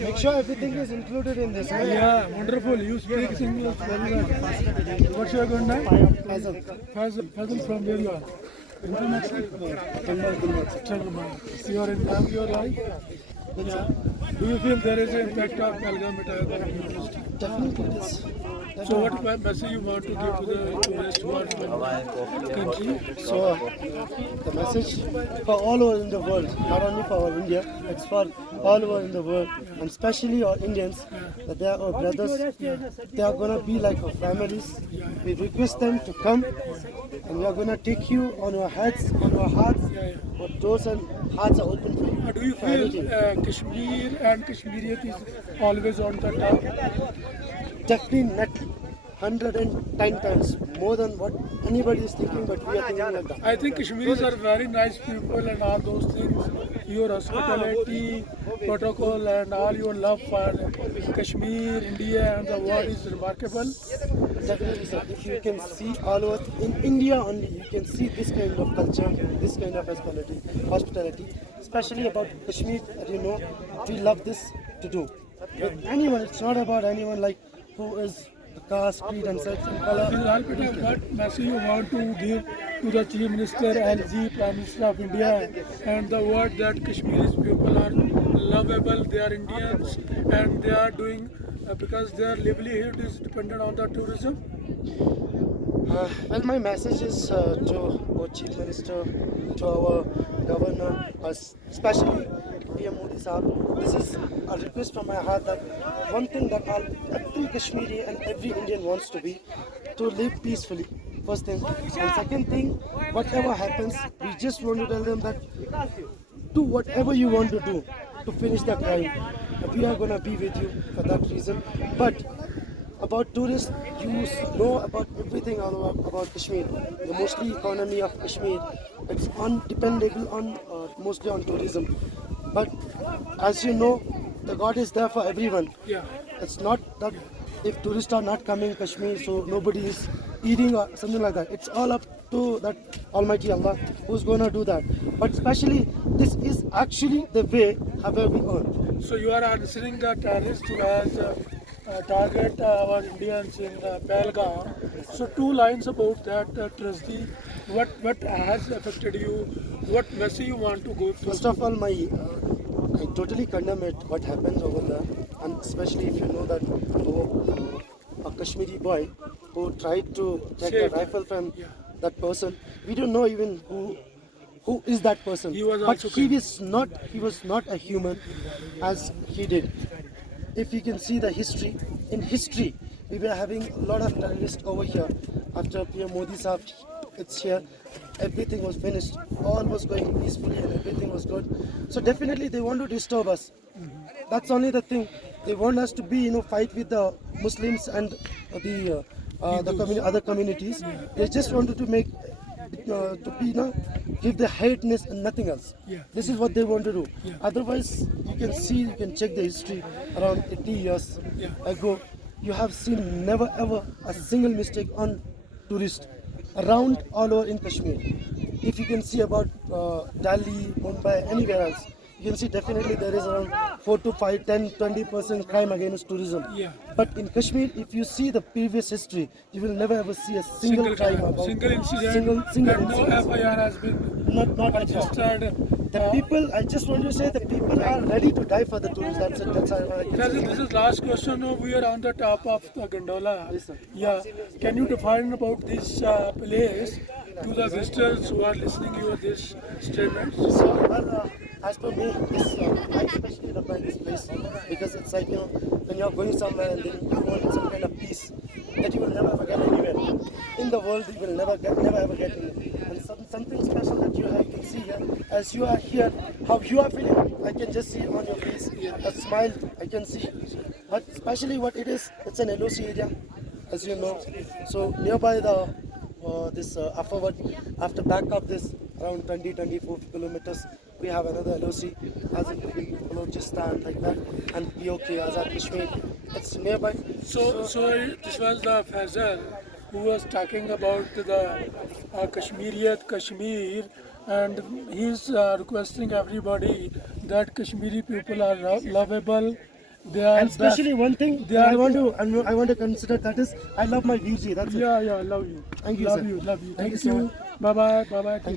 Make sure everything is included in this. Right? Yeah, wonderful. You speak English very well. What's your good name? Fazal. Fazal from where you are? International? Changamai. So you are in love your life? Yeah. Do you feel there is an impact of Belgaum at university? Definitely this. So what message you want to give to the tourists who are from the country? So the message for all over in the world, not only for our India, it's for all over in the world, and especially our Indians, that they are our brothers. They are gonna be like our families. We request them to come, and we are gonna take you on our heads, on our hearts. Our doors and hearts are open for you. Do you for feel anything. Kashmir and Kashmiriyat is always on the top? Definitely not 110 times more than what anybody is thinking, but we are thinking like that. I think Kashmiris are very nice people and all those things. Your hospitality, protocol and all your love for Kashmir, India and the world is remarkable. Definitely, sir. If you can see all over in India only, you can see this kind of culture, this kind of hospitality, especially about Kashmir. That you know, we love this to do. With anyone, it's not about anyone like who is the caste, creed, and sex and color. फिलहाल बेटा what message you want to give to the Chief Minister LG, Prime Minister of India and the word that Kashmiri people are lovable, they are Indians and they are doing because their livelihood is dependent on the tourism. Well, my message is to our Chief Minister, to our Governor, especially PM Modi Sahab. This is a request from my heart that one thing that every Kashmiri and every Indian wants to be, to live peacefully. First thing. And second thing, whatever happens, we just want to tell them that do whatever you want to do to finish the crime. We are going to be with you for that reason. But about tourists, you know about everything about Kashmir. The mostly economy of Kashmir, it's dependable on mostly on tourism. But as you know, the God is there for everyone. Yeah. It's not that if tourists are not coming Kashmir, so nobody is eating or something like that. It's all up to that Almighty Allah who's gonna do that. But especially, this is actually the way however we earn. So you are answering the terrorists who has target our Indians in Pahalgam. So two lines about that tragedy. What has affected you? What message you want to go to? First of all, I totally condemn it, what happens over there, and especially if you know that a Kashmiri boy who tried to take the Saved. rifle from Yeah. that person. We don't know even who is that person. He was but also he was not a human as he did. If you can see the history, in history, we were having a lot of terrorists over here. After PM Modi Sahab, it's here, everything was finished, all was going peacefully and everything was good. So definitely they want to disturb us. That's only the thing. They want us to be, fight with the Muslims and the other communities. They just wanted to make, to be, give the hateness and nothing else. Yeah. This is what they want to do. Yeah. Otherwise, you can check the history around 80 years Yeah. ago. You have seen never ever a single mistake on tourists around all over in Kashmir. If you can see about Delhi, Mumbai, anywhere else, you can see definitely there is around 4 to 5, 10, 20% crime against tourism. Yeah. But in Kashmir, if you see the previous history, you will never ever see a single crime about single incident, single and no incident. FIR has been Not at all. registered. The people, I just want to say, the people are ready to die for the tourists. That's it. That's all I can Fazil, say. this is last question. We are on the top of the gondola. Yes, sir. Yeah. Can you define about this place to the visitors who are listening to this statement? So, well, as per me, I especially love this place because it's like, when you're going somewhere and then you want some kind of peace that you will never ever get anywhere. In the world, you will never ever get in. And something special that you can see here, as you are here, how you are feeling, I can just see on your face, that smile, I can see. But especially what it is, it's an LOC area, as you know. So nearby after back of this, around 20-24 kilometers, we have another LOC, as in Balochistan, like that, and POK, Azad Kashmir. It's nearby. So this was the Fazal who was talking about the Kashmiriyat, Kashmir, and he's requesting everybody that Kashmiri people are lovable. They are And especially one thing They are- I want to consider, that is I love my Veer ji. That's it. Yeah, love you. Thank you, love sir. you, love you. Thank Thank you so you. much. Bye bye. Thank you.